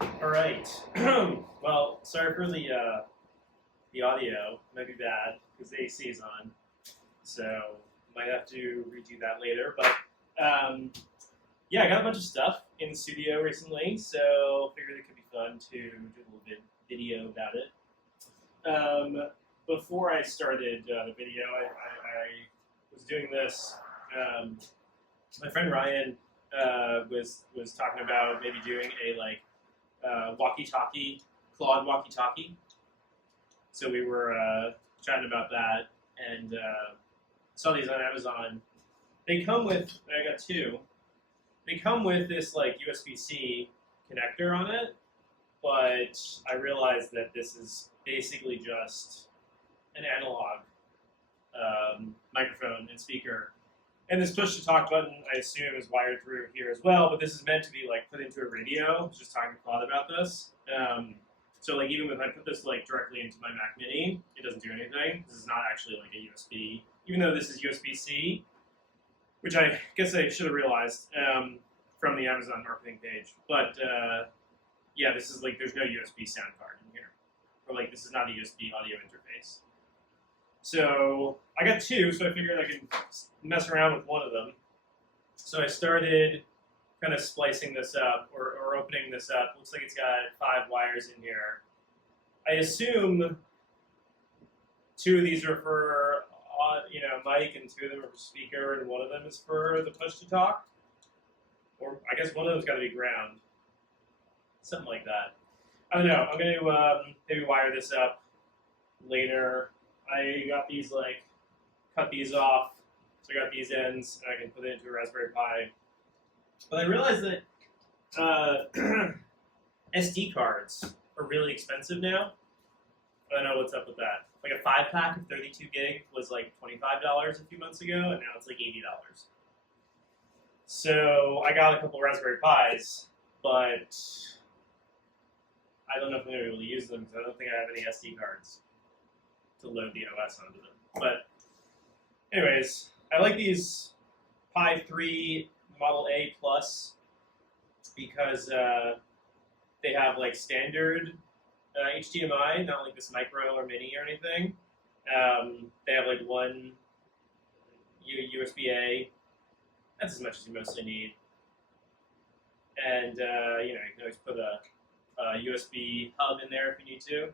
All right. Well, sorry for the audio. Might be bad because the AC is on, so might have to redo that later. But yeah, I got a bunch of stuff in the studio recently, so figured it could be fun to do a little bit video about it. Before I started the video, I was doing this. Um, my friend Ryan was talking about maybe doing a walkie-talkie, clawed walkie-talkie. So we were chatting about that, and saw these on Amazon. They come with, I got two. They come with this like USB-C connector on it, but I realized that this is basically just an analog microphone and speaker. And this push to talk button, I assume, is wired through here as well, but this is meant to be like put into a radio. I was just talking to Claude about this. So like even if I put this like directly into my Mac Mini, it doesn't do anything. This is not actually like a USB, even though this is USB-C, which I guess I should have realized from the Amazon marketing page. But yeah, this is like there's no USB sound card in here, or like this is not a USB audio interface. So I got two, so I figured I could mess around with one of them. So I started kind of splicing this up, or opening this up. Looks like it's got 5 wires in here. I assume 2 of these are for mic, and 2 of them are for speaker, and 1 of them is for the push to talk. Or I guess 1 of them's got to be ground. Something like that. I don't know. I'm going to maybe wire this up later. I got these cut these off, so I got these ends, and I can put it into a Raspberry Pi. But I realized that SD cards are really expensive now. I don't know what's up with that. Like a 5-pack of 32 gig was like $25 a few months ago, and now it's like $80. So I got a couple Raspberry Pis, but I don't know if I'm going to be able to use them because I don't think I have any SD cards to load the OS onto them. But anyways, I like these Pi 3 Model A Plus because they have like standard HDMI, not like this micro or mini or anything. They have like one USB-A. That's as much as you mostly need. And you can always put a USB hub in there if you need to.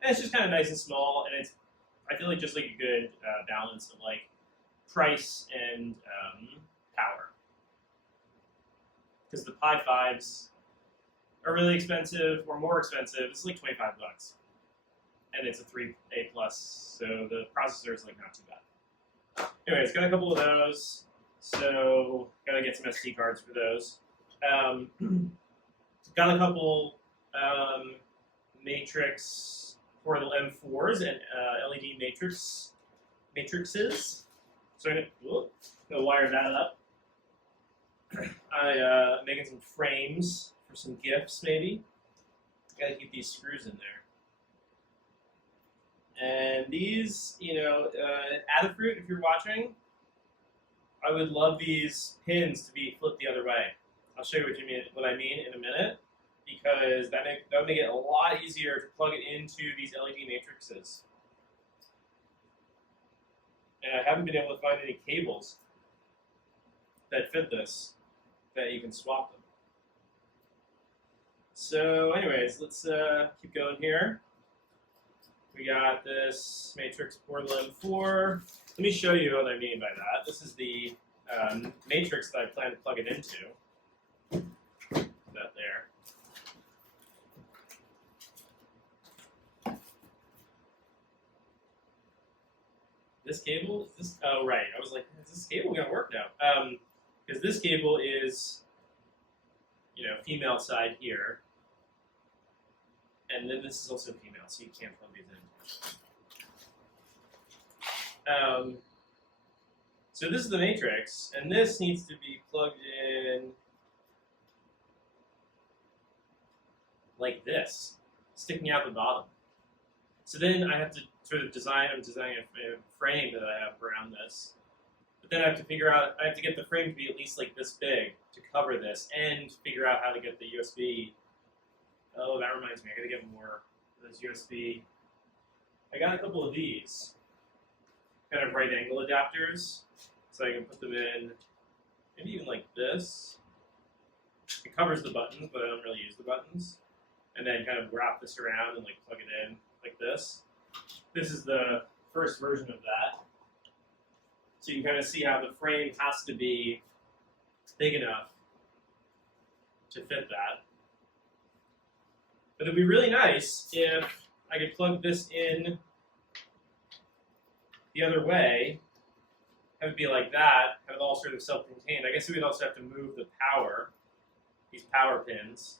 And it's just kind of nice and small, and it's I feel like just like a good balance of like price and power. Because the Pi 5s are really expensive, or more expensive. It's like $25, and it's a 3A plus, so the processor is like not too bad. Anyways, got a couple of those, so gotta get some SD cards for those. Got a couple matrix portal M4s and LED matrices. So I'm gonna wire that up. I'm making some frames for some gifts, maybe. Gotta keep these screws in there. And these, Adafruit, if you're watching, I would love these pins to be flipped the other way. I'll show you what I mean in a minute, because that would make it a lot easier to plug it into these LED matrices. And I haven't been able to find any cables that fit this, that you can swap them. So anyways, let's keep going here. We got this matrix portal M4. Let me show you what I mean by that. This is the matrix that I plan to plug it into. That there. This cable, is this, oh right, I was like, is this cable gonna work now? Because this cable is, female side here, and then this is also female, so you can't plug these in. So this is the matrix, and this needs to be plugged in like this, sticking out the bottom. So then I have to sort of I'm designing a frame that I have around this. But then I have to get the frame to be at least like this big to cover this, and figure out how to get the USB reminds me, I gotta get more of this USB. I got a couple of these kind of right angle adapters, so I can put them in, maybe even like this. It covers the buttons, but I don't really use the buttons. And then kind of wrap this around and like plug it in like this. This is the first version of that. So you can kind of see how the frame has to be big enough to fit that. But it'd be really nice if I could plug this in the other way. It would be like that, have it all sort of self-contained. I guess we'd also have to move the power, these power pins,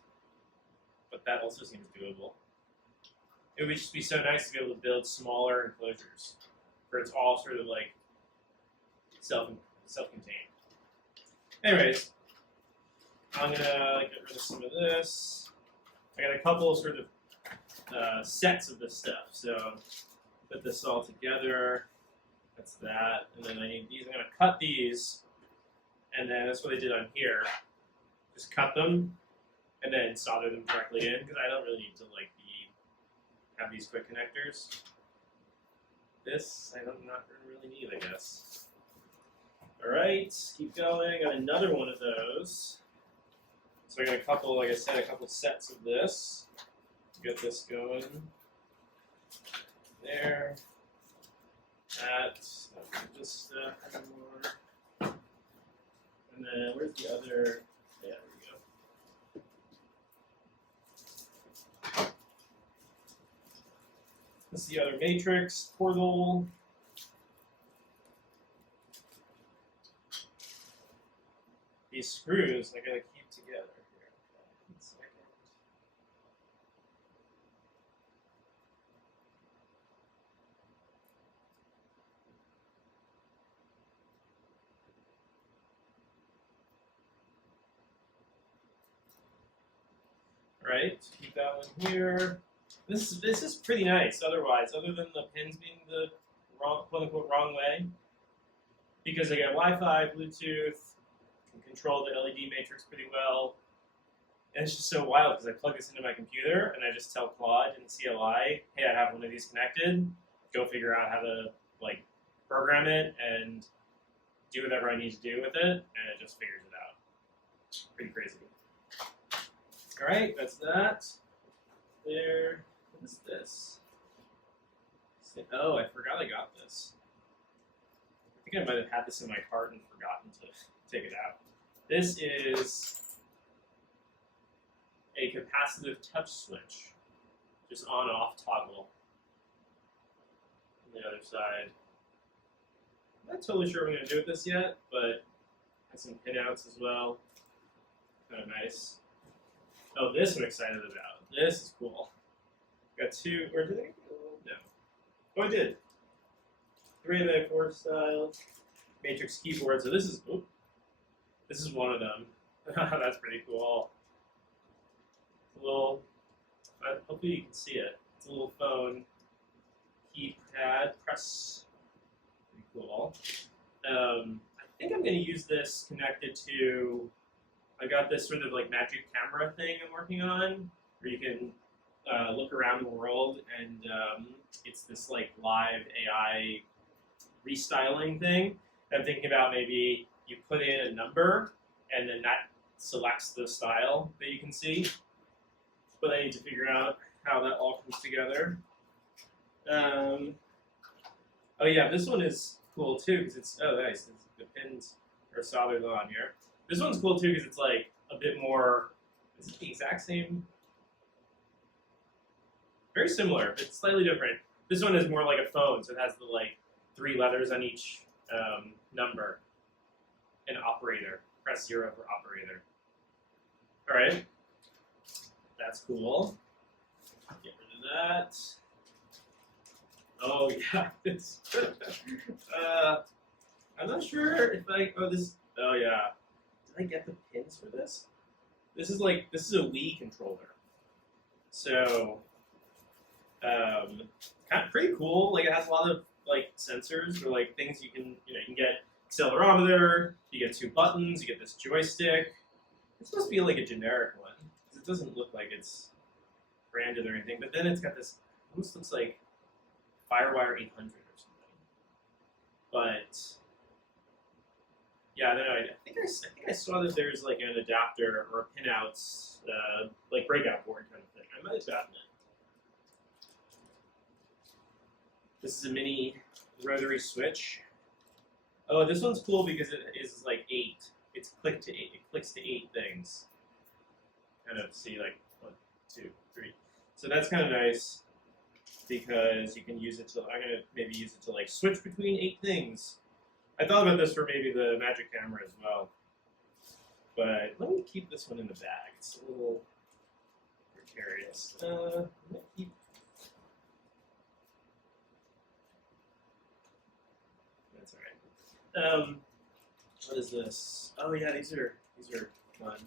but that also seems doable. It would just be so nice to be able to build smaller enclosures where it's all sort of like self-contained. Anyways, I'm gonna get rid of some of this. I got a couple sort of sets of this stuff, so put this all together. That's that, and then I need these. I'm gonna cut these, and then that's what I did on here. Just cut them, and then solder them directly in because I don't really need to like have these quick connectors. This I don't not really need, I guess. All right, keep going. Got another one of those. So I got a couple, like I said, a couple sets of this. Get this going. There. That. This stuff anymore. And then where's the other? Yeah, there we go. This is the other matrix portal. These screws I gotta keep together here. One second. All right, keep that one here. This is pretty nice. Otherwise, other than the pins being the wrong, quote unquote, wrong way, because I got Wi-Fi, Bluetooth. Control the LED matrix pretty well. And it's just so wild because I plug this into my computer and I just tell Claude in CLI, hey, I have one of these connected. Go figure out how to like program it and do whatever I need to do with it, and it just figures it out. Pretty crazy. All right, that's that. There. What is this? Oh, I forgot I got this. I think I might have had this in my cart and forgotten to take it out. This is a capacitive touch switch, just on-off toggle. On the other side, I'm not totally sure what I'm going to do with this yet, but has some pinouts as well. Kind of nice. Oh, this I'm excited about. This is cool. Got two, or did I? No. Oh, I did. 3x4 style matrix keyboard. So this is. Oops. This is one of them. That's pretty cool. It's a little, hopefully you can see it. It's a little phone keypad press. Pretty cool. I think I'm going to use this connected to, I got this sort of like magic camera thing I'm working on, where you can look around the world, and it's this like live AI restyling thing. I'm thinking about maybe you put in a number, and then that selects the style that you can see. But I need to figure out how that all comes together. Oh yeah, this one is cool too, because it's, oh nice, the pins are soldered on here. This one's cool too, because it's like a bit more, is it the exact same? Very similar, but slightly different. This one is more like a phone, so it has the like 3 letters on each number. An operator. Press 0 for operator. All right. That's cool. Get rid of that. Oh yeah, it's. I'm not sure if I. Oh this. Oh yeah. Did I get the pins for this? This is like, this is a Wii controller. So, kind of pretty cool. Like it has a lot of like sensors or like things you can get accelerometer, you get 2 buttons, you get this joystick. It's supposed to be like a generic one, because it doesn't look like it's branded or anything, but then it's got this, almost looks like Firewire 800 or something. But yeah, I don't know. I think I saw that there's like an adapter or a pinouts, like breakout board kind of thing. I might have gotten it. This is a mini rotary switch. Oh, this one's cool because it is like 8. It's clicked to 8. It clicks to 8 things. Kind of see like 1, 2, 3. So that's kind of nice because you can use it to. I'm gonna maybe use it to like switch between 8 things. I thought about this for maybe the Magic Camera as well, but let me keep this one in the bag. It's a little precarious. Let me keep. That's all right. What is this? Oh yeah, these are fun.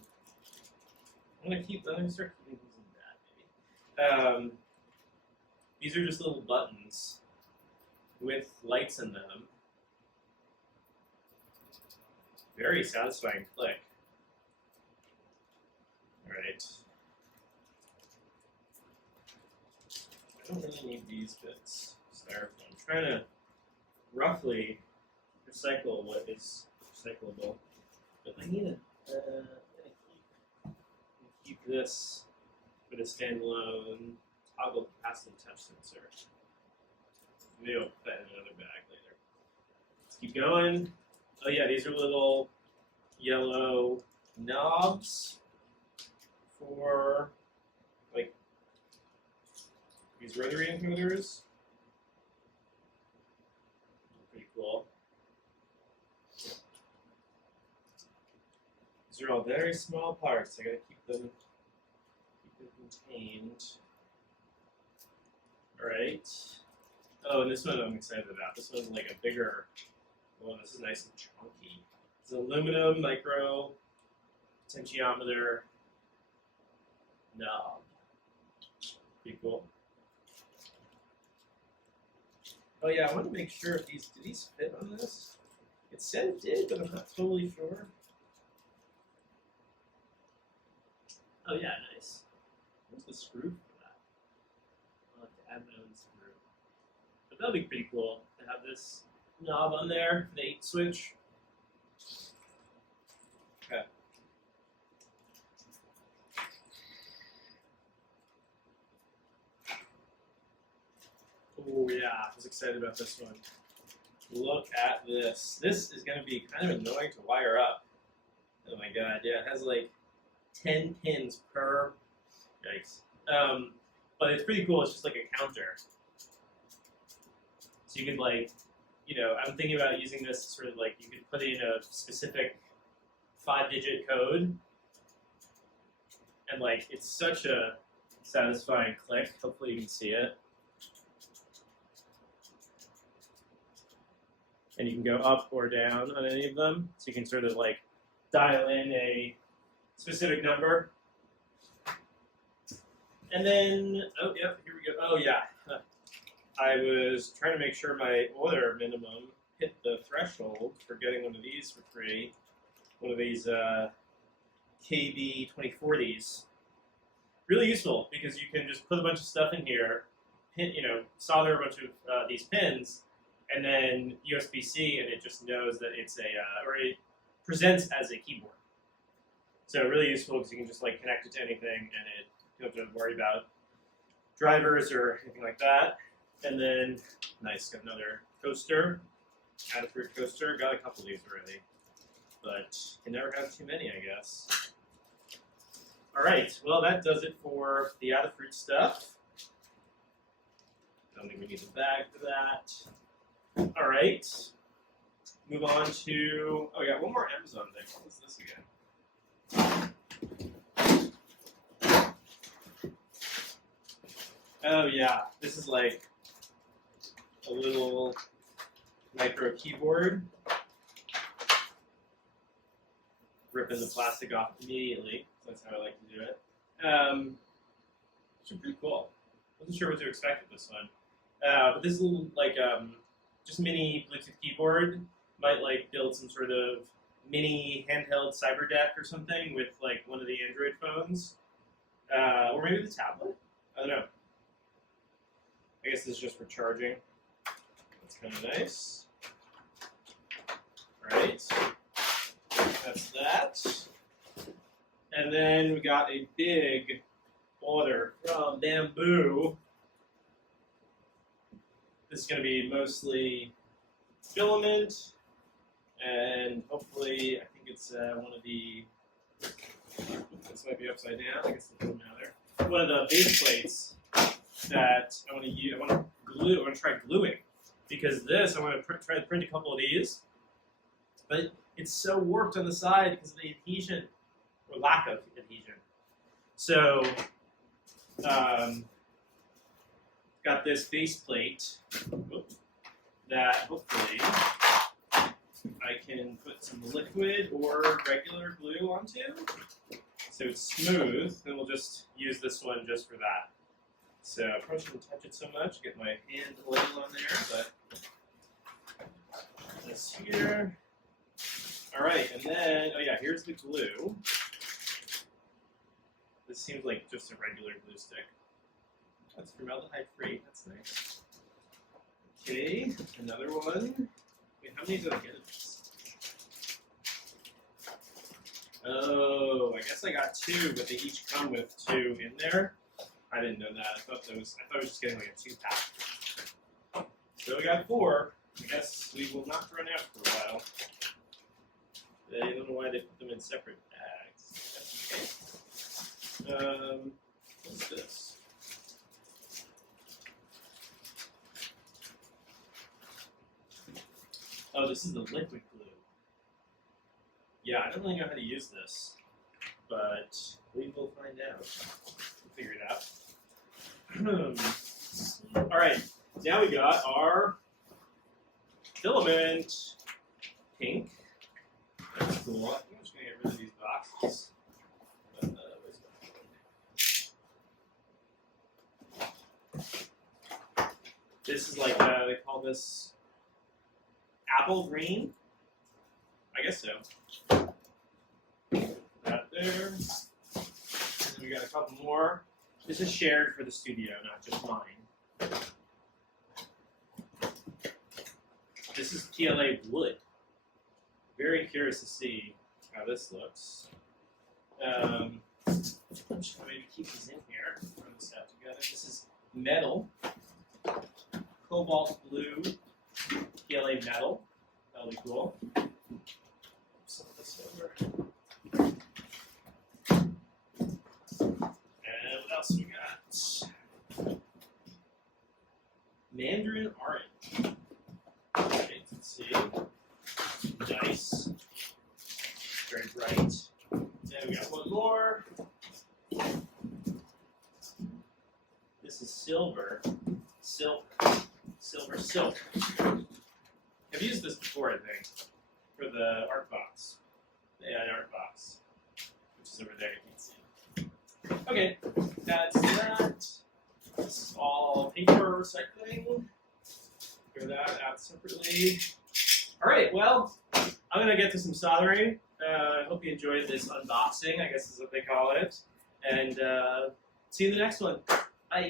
I'm gonna start keeping these in that maybe. These are just little buttons with lights in them. Very satisfying click. All right. I don't really need these bits. Styrofoam. I'm trying to roughly recycle what is recyclable, but I need to keep this with a standalone toggle capacitive touch sensor. Maybe I'll put that in another bag later. Let's keep going. Oh yeah, these are little yellow knobs for like these rotary encoders. Pretty cool. These are all very small parts. I gotta keep them contained. All right. Oh, and this one I'm excited about. This one's like a bigger. Oh, this is nice and chunky. It's an aluminum micro potentiometer knob. Pretty cool. Oh yeah, I want to make sure if do these fit on this? It said it did, but I'm not totally sure. Oh yeah, nice. Where's the screw for that? I'll have to add my own screw. But that'll be pretty cool to have this knob on there for the 8 switch. Okay. Oh yeah, I was excited about this one. Look at this. This is going to be kind of annoying to wire up. Oh my god, yeah, it has like 10 pins per. Yikes. But it's pretty cool. It's just like a counter. So you could like, I'm thinking about using this sort of like you could put in a specific 5-digit code, and like it's such a satisfying click. Hopefully you can see it. And you can go up or down on any of them, so you can sort of like dial in a specific number. And then, oh yeah, here we go. Oh yeah, I was trying to make sure my order minimum hit the threshold for getting one of these for free. One of these KB 2040s. Really useful because you can just put a bunch of stuff in here, solder a bunch of these pins, and then USB-C, and it just knows that it's or it presents as a keyboard. So really useful because you can just like connect it to anything, and you don't have to worry about drivers or anything like that. And then, nice, got another coaster, Adafruit coaster. Got a couple of these already, but can never have too many, I guess. All right, well that does it for the Adafruit stuff. Don't think we need the bag for that. All right, move on to, oh, we got one more Amazon thing. What was this again? Oh yeah, this is like a little micro keyboard. Ripping the plastic off immediately. That's how I like to do it. Which is pretty cool. Wasn't sure what to expect with this one. But this little like just mini Bluetooth keyboard might like build some sort of mini handheld cyber deck or something with like one of the Android phones, or maybe the tablet. guess this is just for charging. That's kind of nice. All right, that's that. And then we got a big order from Bambu. This is going to be mostly filament, and hopefully, I think it's one of the. This might be upside down. I guess it doesn't matter. One of the base plates that I want to use. I want to glue. I want to try gluing because this. I want to try to print a couple of these, but it's so warped on the side because of the adhesion or lack of adhesion. So, got this base plate that hopefully I can put some liquid or regular glue onto. So it's smooth, and we'll just use this one just for that. So I probably shouldn't touch it so much, get my hand a little on there, but this here. All right, and then, oh yeah, here's the glue. This seems like just a regular glue stick. That's formaldehyde free, that's nice. Okay, another one. Wait, how many did I get of this? Oh, I guess I got 2, but they each come with 2 in there. I didn't know that. I thought I was just getting like a 2-pack. So we got 4. I guess we will not run out for a while. I don't know why they put them in separate bags. That's okay. What's this? Oh, this is the liquid glue. Yeah, I don't really know how to use this, but we will find out. We'll figure it out. All right, now we got our filament pink. That's cool. I think I'm just going to get rid of these boxes. This is like, they call this apple green. I guess so. That there. And then we got a couple more. This is shared for the studio, not just mine. This is PLA wood. Very curious to see how this looks. I'm just going to maybe keep these in here. Throw this out together. This is metal. Cobalt blue PLA metal. That'll be cool. Some of this over. And what else we got? Mandarin orange. Okay, let's see. Nice. Very bright. Then we got one more. This is silver. Silk. Silver silk. I've used this before, I think, for the art box. Yeah, the art box, which is over there, you can see. Okay, that's that. This is all paper recycling. Figure that out separately. All right, well, I'm going to get to some soldering. I hope you enjoyed this unboxing, I guess is what they call it. And see you in the next one. Bye.